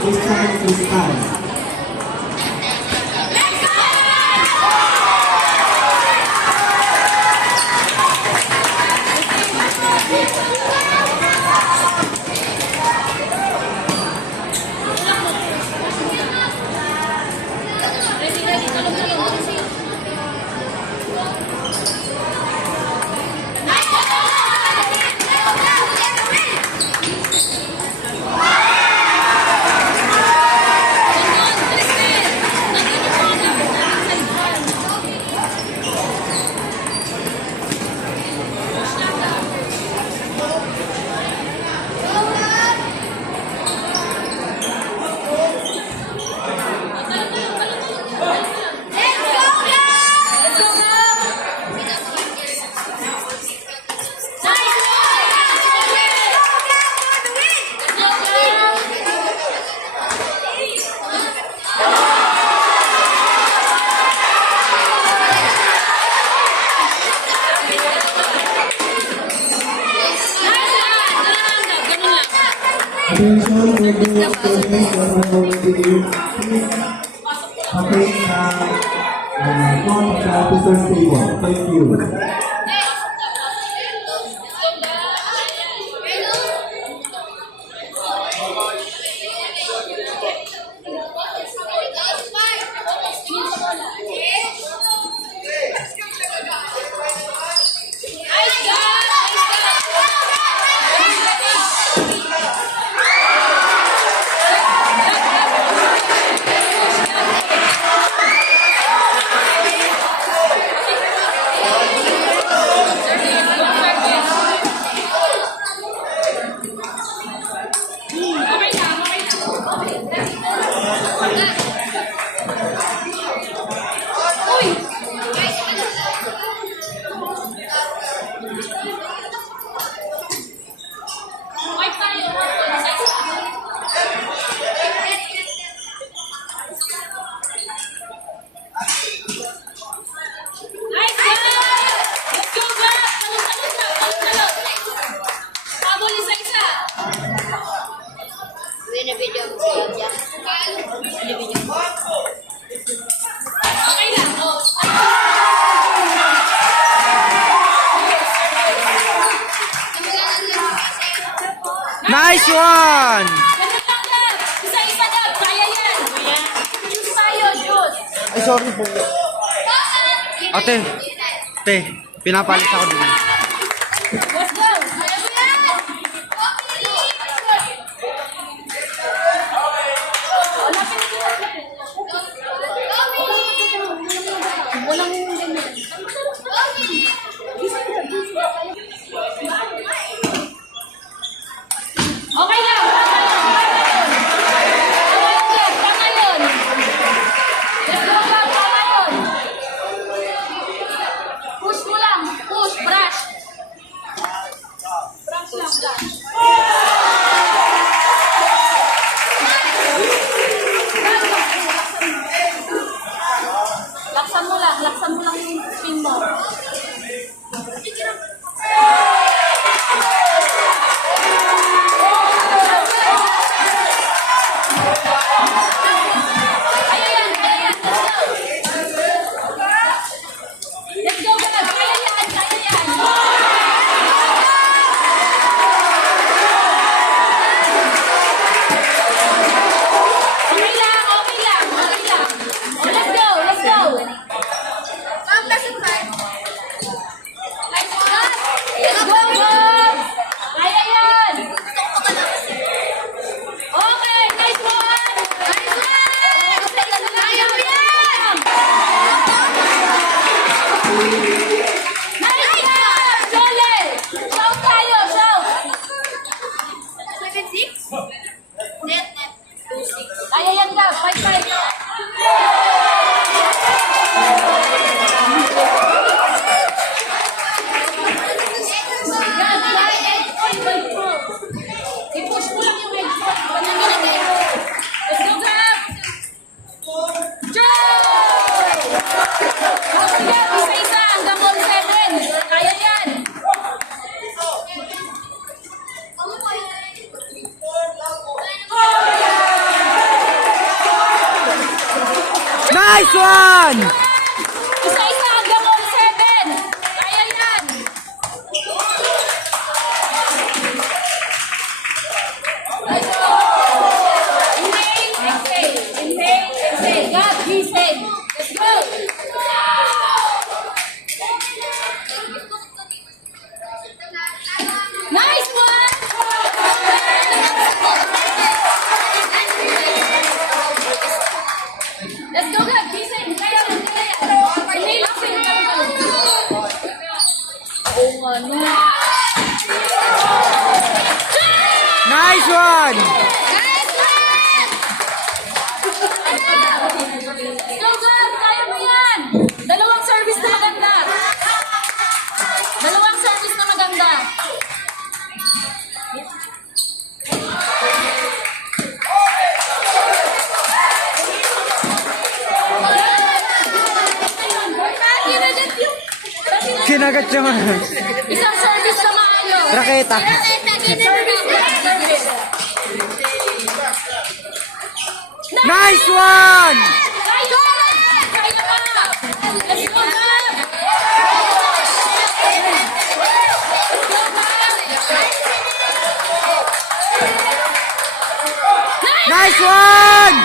Christian Cristal. Attention for the students who are going to give please come at the officer's table. Thank you. Nice one! Isa-isa daw, kaya yan. Juice tayo, juice. Ay, sorry po. Ate, pinapalit ako din. Let's go. Walang ganyan. Okay lang. Pangalon. Let's go back, pangalon. Push mo lang. Push, brush. Nice one! Isa-isa hanggang all 7. Kaya yan. Inhale, exhale. Inhale, exhale. God, please take. Let's go. Nice one! Let's go, God. Please take. Kaya yan, kaya yan. Inhale, exhale. Oh, ano. Nice one! Go, God! Kaya mo yan! Dalawang service na maganda. Dalawang service na maganda. Kinagat siya man. Isang service na maayos. Raketa. Service na. Service. Nice one! Kaya! Kaya pa! Let's go, God! Nice one!